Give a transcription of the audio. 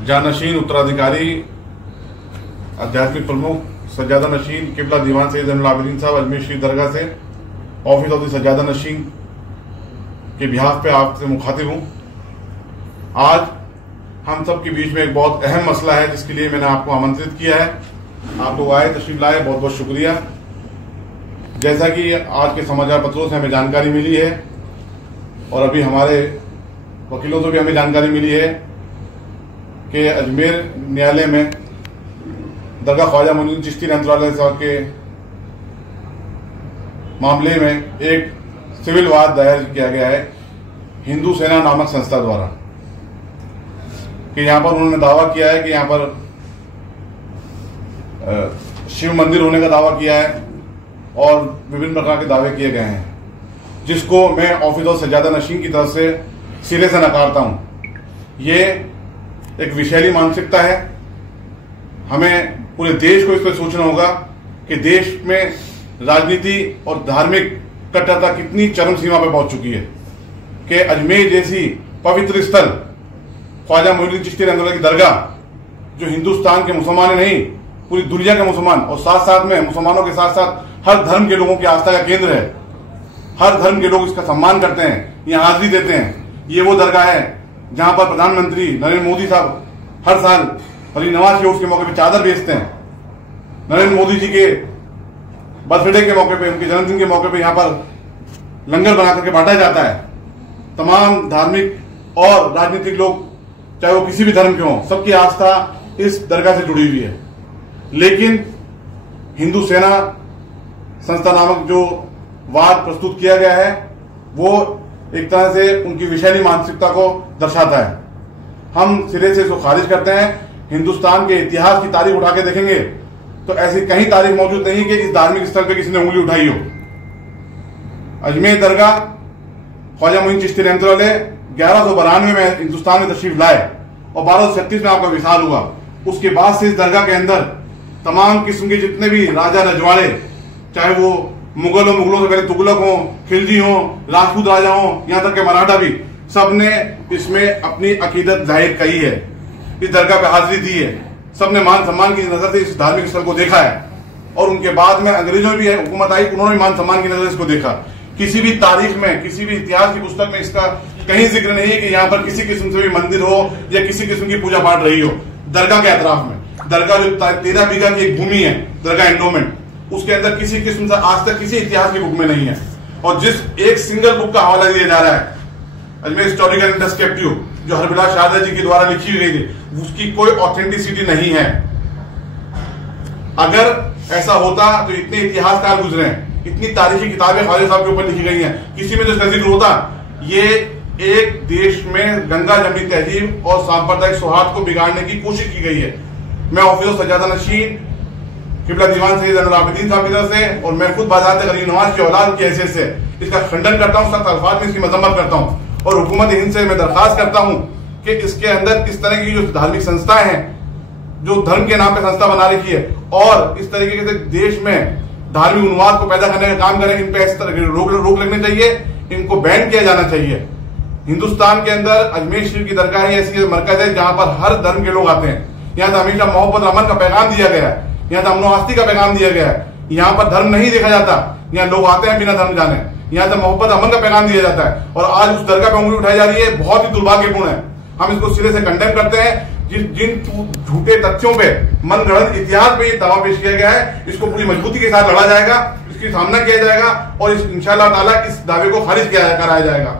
जानशीन उत्तराधिकारी आध्यात्मिक प्रमुख सज्जादा नशीन किबला दीवान सैयद ज़ैनुल आबिदीन साहब अजमेर शरीफ दरगाह से ऑफिस ऑफ द सज्जादा नशीन के बिहाफ पे आपसे मुखातिब हूं। आज हम सब के बीच में एक बहुत अहम मसला है जिसके लिए मैंने आपको आमंत्रित किया है। आप लोग आए, तशरीफ लाए, बहुत बहुत शुक्रिया। जैसा कि आज के समाचार पत्रों से हमें जानकारी मिली है और अभी हमारे वकीलों से भी हमें जानकारी मिली है कि अजमेर न्यायालय में दरगाह ख्वाजा मोइनुद्दीन चिश्ती रहमतुल्लाह साहब के मामले में एक सिविल वाद दायर किया गया है हिंदू सेना नामक संस्था द्वारा कि यहां पर उन्होंने दावा किया है कि यहां पर शिव मंदिर होने का दावा किया है और विभिन्न प्रकार के दावे किए गए हैं, जिसको मैं ऑफिस ऑफ सज्जादा नशीन की तरफ से सिरे से नकारता हूं। ये एक विषैली मानसिकता है। हमें पूरे देश को इस पर सोचना होगा कि देश में राजनीति और धार्मिक कट्टरता कितनी चरम सीमा पर पहुंच चुकी है कि अजमेर जैसी पवित्र स्थल ख्वाजा मोइनुद्दीन चिश्ती रहमतुल्लाह की दरगाह, जो हिंदुस्तान के मुसलमान नहीं पूरी दुनिया के मुसलमान और साथ साथ में मुसलमानों के साथ साथ हर धर्म के लोगों की आस्था का केंद्र है, हर धर्म के लोग इसका सम्मान करते हैं, यहाँ हाजिरी देते हैं। ये वो दरगाह है जहां पर प्रधानमंत्री नरेंद्र मोदी साहब हर साल अली नवाज शरीफ के मौके पर चादर बेचते हैं। नरेंद्र मोदी जी के बर्थडे के मौके पे, उनके जन्मदिन के मौके पे यहाँ पर लंगर बना करके बांटा जाता है। तमाम धार्मिक और राजनीतिक लोग, चाहे वो किसी भी धर्म के हों, सबकी आस्था इस दरगाह से जुड़ी हुई है। लेकिन हिंदू सेना संस्था नामक जो वाद प्रस्तुत किया गया है वो एक तरह से उनकी विषैली मानसिकता को दर्शाता है। हम सिरे से इसको खारिज करते हैं। हिंदुस्तान के इतिहास की तारीख उठा के देखेंगे तो ऐसी कहीं तारीख मौजूद नहीं कि इस धार्मिक स्थल पे किसी ने उंगली उठाई हो। अजमेर दरगाह ख्वाजा मोइनुद्दीन चिश्ती रहमतुल्लाह 1192 में हिंदुस्तान में तशरीफ लाए और 1236 में आपका विसाल हुआ। उसके बाद से इस दरगाह के अंदर तमाम किस्म के जितने भी राजा रजवाड़े, चाहे वो मुगलों से पहले तुगलक हो, खिलजी हो, राजपूत राजा हो, यहां तक के मराठा भी, सबने इसमें अपनी अकीदत जाहिर की है, इस दरगाह पे हाजिरी दी है। सबने मान सम्मान की नजर से इस धार्मिक स्थल को देखा है और उनके बाद में अंग्रेजों भी हुकूमत आई, उन्होंने भी मान सम्मान की नजर से इसको देखा। किसी भी तारीख में, किसी भी इतिहास की पुस्तक में इसका कहीं जिक्र नहीं है कि यहाँ पर किसी किस्म से भी मंदिर हो या किसी किस्म की पूजा पाठ रही हो। दरगाह के अतराफ में, दरगाह जो 13 बीघा की एक भूमि है, दरगाह एंडोमेंट, उसके अंदर किसी किस्म से आज तक किसी इतिहास की बुक में नहीं है। और जिस एक सिंगल बुक का हवाला दिया जा रहा है, अजमेर हिस्टोरिकल इंडस्केप्टिव, जो हरबिला शारदा जी के द्वारा लिखी गई थी, उसकी कोई ऑथेंटिसिटी नहीं है। अगर ऐसा होता तो इतने इतिहासकार गुजरे हैं, इतनी तारीखी किताबें ख्वाजा साहब के ऊपर लिखी गई हैं, किसी में तो इसका जिक्र होता। ये एक देश में गंगा जमनी तहजीब और सांप्रदायिक सौहार्द को बिगाड़ने की कोशिश की गई है। मैं ऑफिस ऑफ सज्जादा नशीन किबला दीवान सैयद ज़ैनुल आबिदीन साहब की तरफ से और मैं खुद बाज़ात अली नवाज की औलाद की हैसियत से इसका खंडन करता हूँ, सख्त अल्फाज में इसकी मजम्मत करता हूँ और हुकूमत हिंद से मैं दरखास्त करता हूँ कि इसके अंदर इस तरह की जो धार्मिक संस्थाएं हैं, जो धर्म के नाम पे संस्था बना रखी है और इस तरीके से देश में धार्मिक उन्माद को पैदा करने का काम करें, इन पे इस तरह रोक लगनी चाहिए, इनको बैन किया जाना चाहिए। हिंदुस्तान के अंदर अजमेर शरीफ की दरगाह ऐसी मरकज है जहां पर हर धर्म के लोग आते हैं। यहाँ तो हमेशा मोहब्बत अमन का पैगाम दिया गया है, यहाँ तो अमन आस्ती का पैगाम दिया गया है। यहाँ पर धर्म नहीं देखा जाता, यहाँ लोग आते हैं बिना धर्म जाने। यहाँ तो मोहब्बत अमन का पैगाम दिया जाता है और आज उस दरगाह पर उंगली उठाई जा रही है, बहुत ही दुर्भाग्यपूर्ण है। हम इसको सिरे से कंडेम करते हैं। जिन झूठे तथ्यों पे, मनगढ़ंत इतिहास पे ये दावा पेश किया गया है, इसको पूरी मजबूती के साथ लड़ा जाएगा, इसकी सामना किया जाएगा और इंशाअल्लाह ताला इस दावे को खारिज कराया जाएगा।